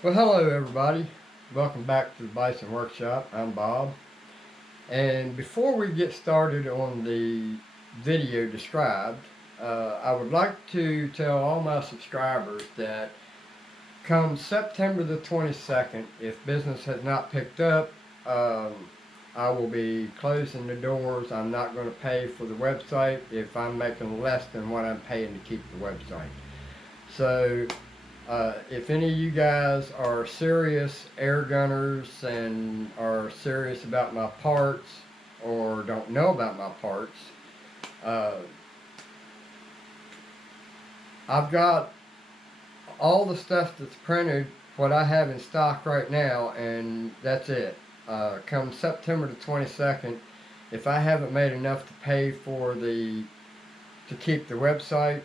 Well, hello everybody. Welcome back to the Bison Workshop. I'm Bob. And before we get started on the video described, I would like to tell all my subscribers that come September the 22nd, if business has not picked up, I will be closing the doors. I'm not going to pay for the website if I'm making less than what I'm paying to keep the website. So if any of you guys are serious air gunners and are serious about my parts or don't know about my parts, uh, I've got all the stuff that's printed, what I have in stock right now, and that's it. Come September the 22nd, if I haven't made enough to pay for to keep the website,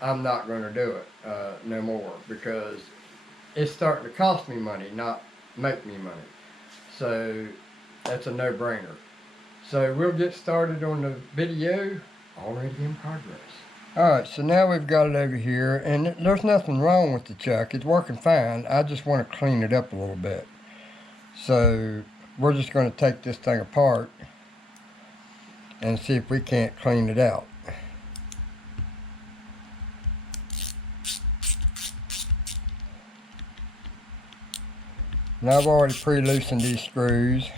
I'm not going to do it no more, because it's starting to cost me money, not make me money. So that's a no-brainer. So we'll get started on the video, already in progress. Alright, so now we've got it over here, and there's nothing wrong with the chuck. It's working fine. I just want to clean it up a little bit. So we're just going to take this thing apart and see if we can't clean it out. Now I've already pre-loosened these screws.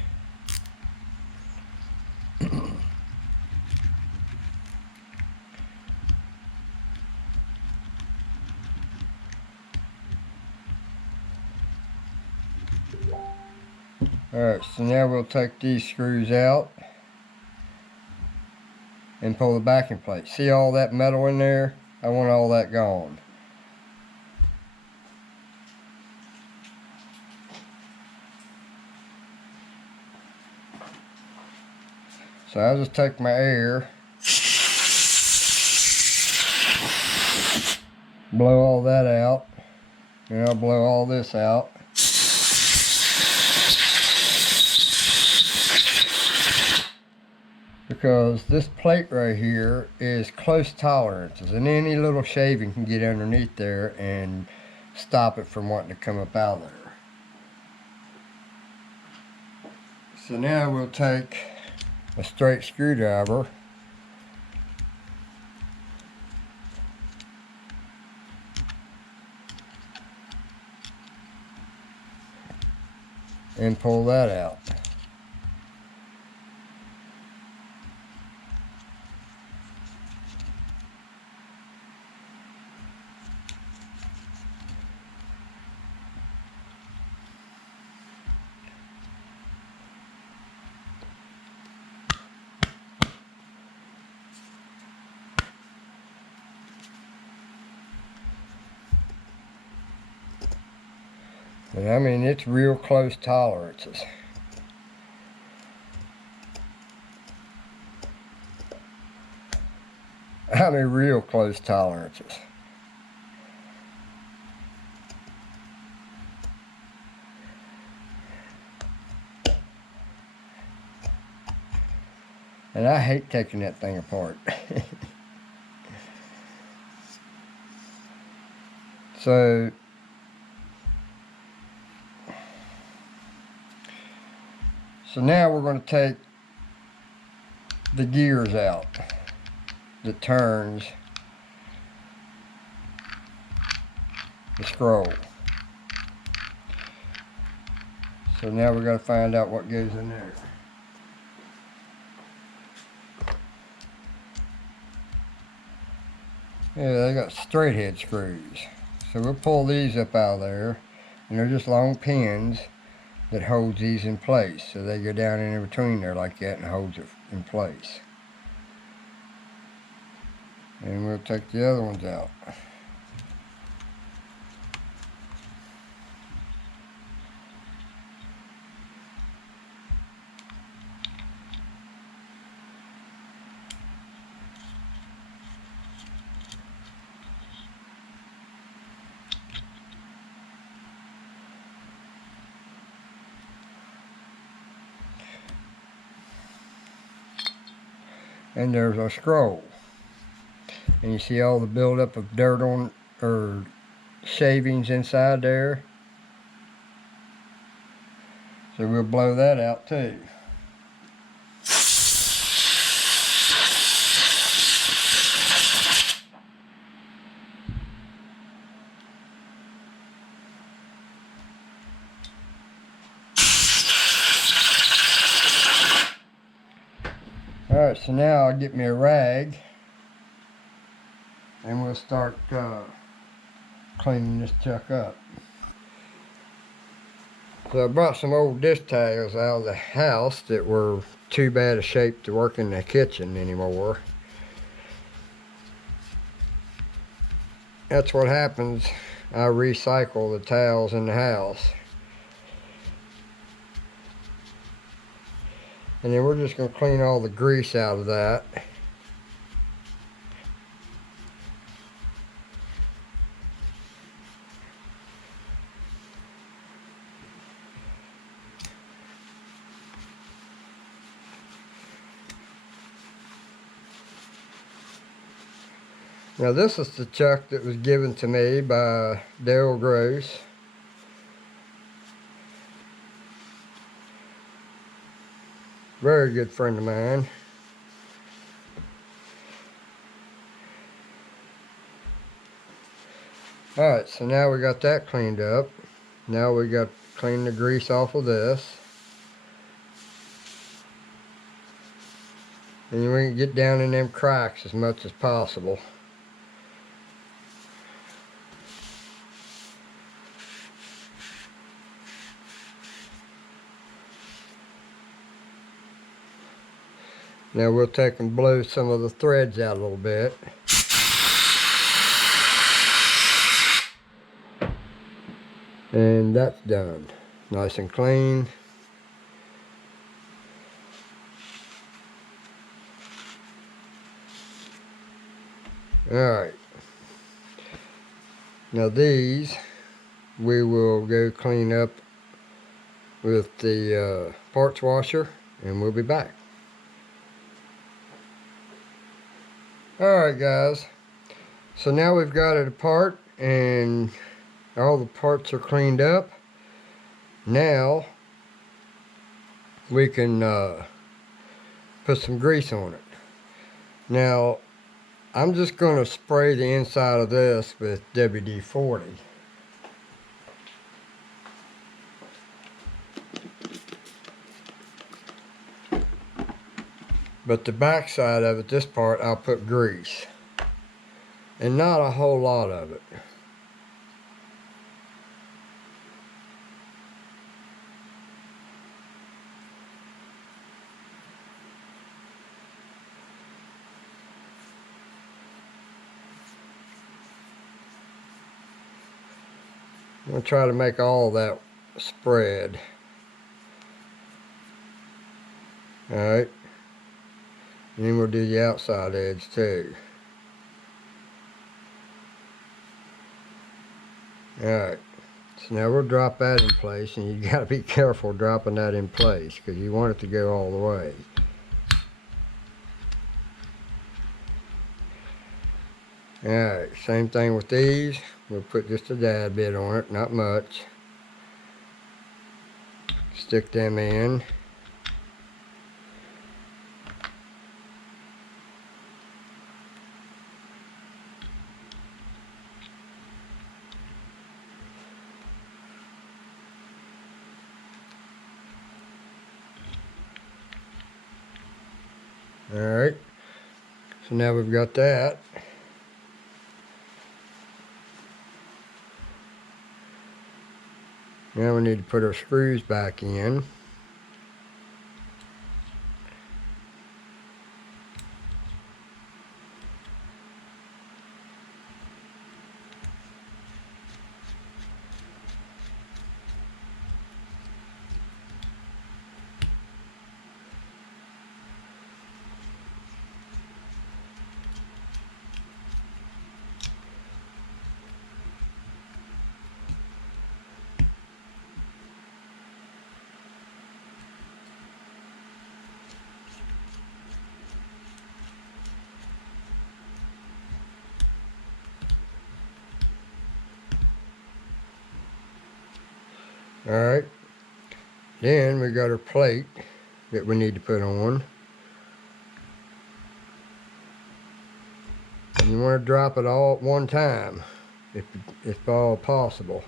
Alright, so now we'll take these screws out and pull the backing plate. See all that metal in there? I want all that gone. So I'll just take my air, blow all that out, and I'll blow all this out. Because this plate right here is close tolerances, and any little shaving can get underneath there and stop it from wanting to come up out of there. So now we'll take a straight screwdriver and pull that out. And I mean, it's real close tolerances. I mean, real close tolerances. And I hate taking that thing apart. So now we're going to take the gears out that turns the scroll. So now we're going to find out what goes in there. Yeah, they got straight head screws. So we'll pull these up out of there, and they're just long pins that holds these in place. So they go down in between there like that and holds it in place. And we'll take the other ones out. And there's our scroll. And you see all the buildup of dirt on, or shavings inside there. So we'll blow that out too. Alright, so now I'll get me a rag and we'll start cleaning this chuck up. So I brought some old dish towels out of the house that were too bad a shape to work in the kitchen anymore. That's what happens. I recycle the towels in the house. And then we're just going to clean all the grease out of that. Now this is the chuck that was given to me by Daryl Gross. Very good friend of mine. Alright, so now we got that cleaned up. Now we got to clean the grease off of this. And we can get down in them cracks as much as possible. Now we'll take and blow some of the threads out a little bit. And that's done. Nice and clean. Alright. Now these we will go clean up with the parts washer and we'll be back. Alright guys, so now we've got it apart and all the parts are cleaned up. Now we can put some grease on it. Now I'm just going to spray the inside of this with WD-40. But the back side of it, this part, I'll put grease. And not a whole lot of it. I'm going to try to make all that spread. Alright. And then we'll do the outside edge too. Alright. So now we'll drop that in place, and you got to be careful dropping that in place because you want it to go all the way. Alright, same thing with these. We'll put just a dab bit on it, not much. Stick them in. Alright, so now we've got that. Now we need to put our screws back in. Alright, then we got our plate that we need to put on. And you want to drop it all at one time, if all possible.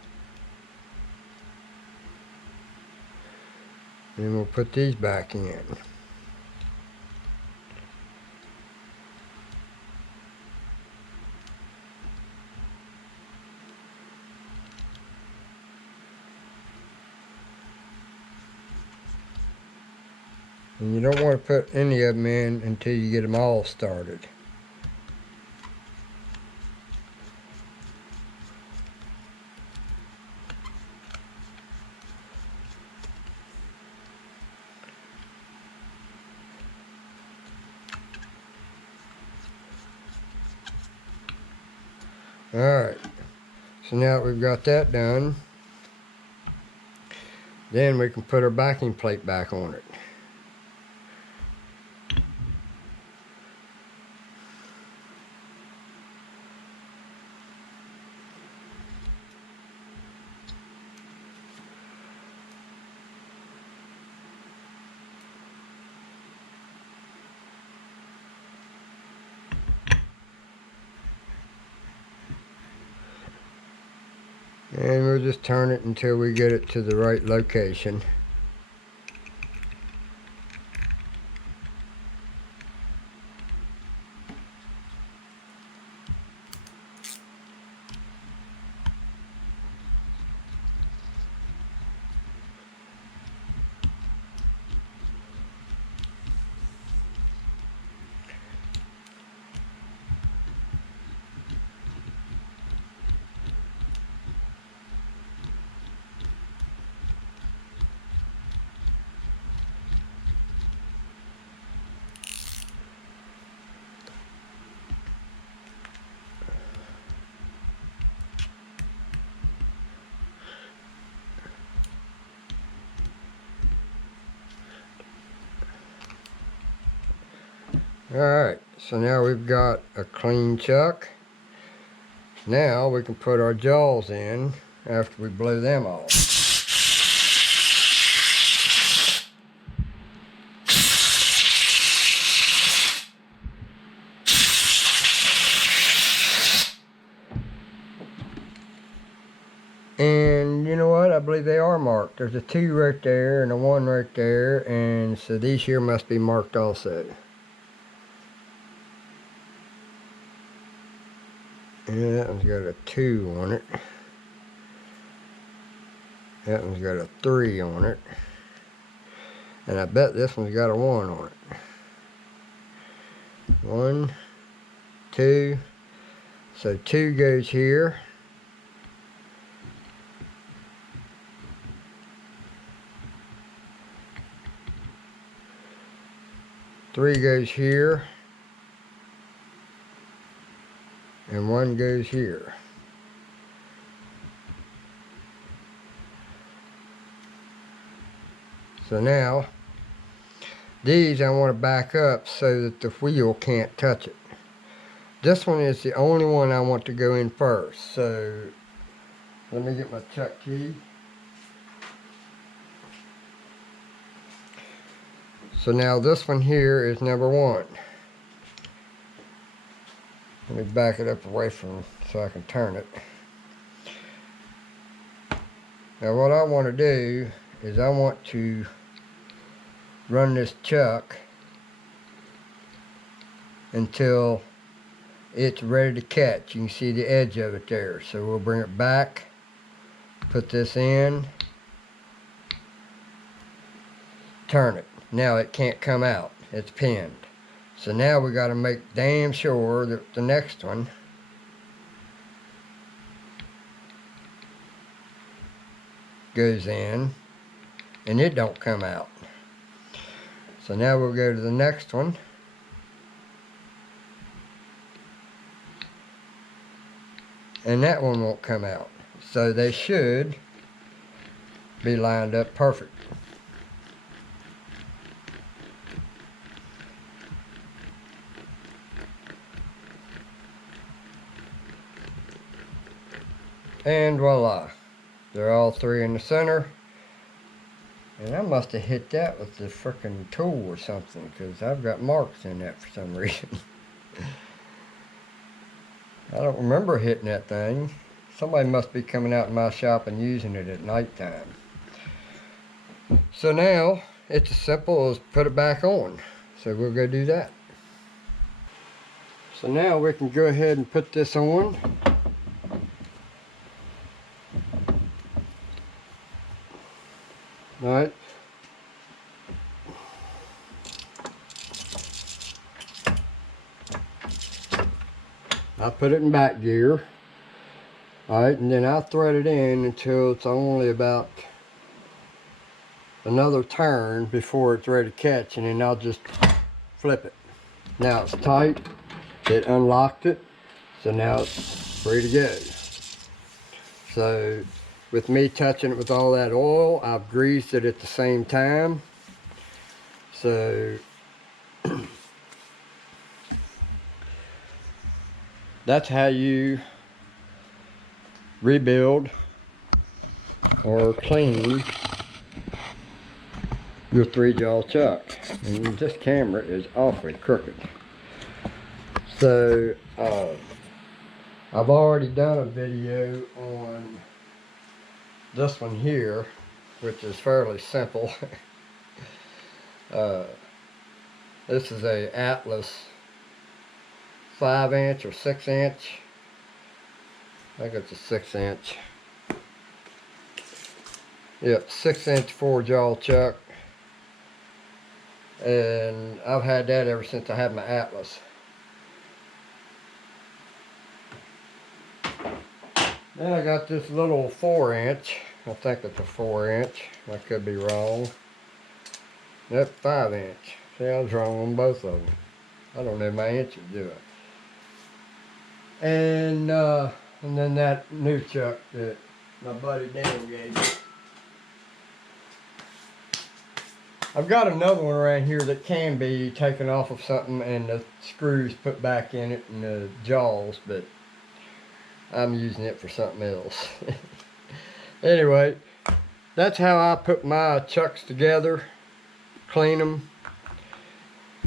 Then we'll put these back in. And you don't want to put any of them in until you get them all started. Alright, so now that we've got that done, then we can put our backing plate back on it. And we'll just turn it until we get it to the right location. Alright, so now we've got a clean chuck. Now we can put our jaws in after we blow them off. And you know what? I believe they are marked. There's a 2 right there and a 1 right there, and so these here must be marked also. And that one's got a 2 on it. That one's got a 3 on it. And I bet this one's got a 1 on it. 1, 2. So 2 goes here. Three goes here. And 1 goes here. So now, these I want to back up so that the wheel can't touch it. This one is the only one I want to go in first. So, let me get my chuck key. So now this one here is number 1. Let me back it up away from so I can turn it. Now what I want to do is I want to run this chuck until it's ready to catch. You can see the edge of it there. So we'll bring it back, put this in, turn it. Now it can't come out. It's pinned. So now we got to make damn sure that the next one goes in and it don't come out. So now we'll go to the next one. And that one won't come out. So they should be lined up perfect. And voila, they're all 3 in the center. And I must have hit that with the frickin' tool or something, because I've got marks in that for some reason. I don't remember hitting that thing. Somebody must be coming out in my shop and using it at nighttime. So now, it's as simple as put it back on. So we'll go do that. So now we can go ahead and put this on. Alright. I put it in back gear. Alright, and then I thread it in until it's only about another turn before it's ready to catch, and then I'll just flip it. Now it's tight. It unlocked it. So now it's free to go. So with me touching it with all that oil, I've greased it at the same time. So that's how you rebuild or clean your 3-jaw chuck. And this camera is awfully crooked. So I've already done a video on this one here, which is fairly simple. This is a Atlas 5-inch or 6-inch. I think it's a 6-inch. Yep, 6-inch 4-jaw chuck. And I've had that ever since I had my Atlas. Then I got this little 4-inch. I think it's a 4-inch. I could be wrong. Nope, 5-inch. See, I was wrong on both of them. I don't know my inches, do I? And then that new chuck that my buddy Dan gave me. I've got another one around here that can be taken off of something and the screws put back in it and the jaws, but I'm using it for something else. Anyway, that's how I put my chucks together, clean them,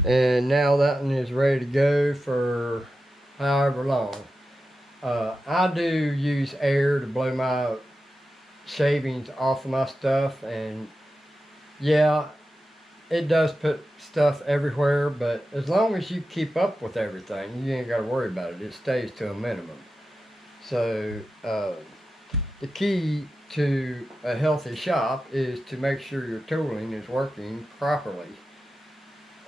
and now that one is ready to go for however long. I do use air to blow my shavings off of my stuff, and yeah, it does put stuff everywhere, but as long as you keep up with everything, you ain't got to worry about it. It stays to a minimum. So the key to a healthy shop is to make sure your tooling is working properly.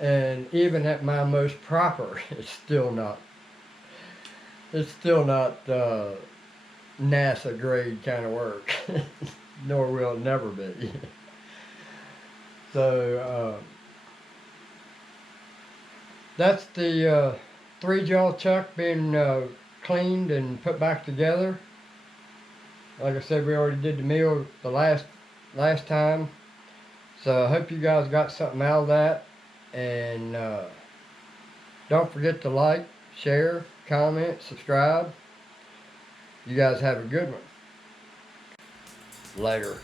And even at my most proper, it's still not NASA grade kind of work, nor will it never be. So that's the 3-jaw chuck being cleaned and put back together. Like I said, we already did the meal the last time. So I hope you guys got something out of that. And don't forget to like, share, comment, subscribe. You guys have a good one. Later.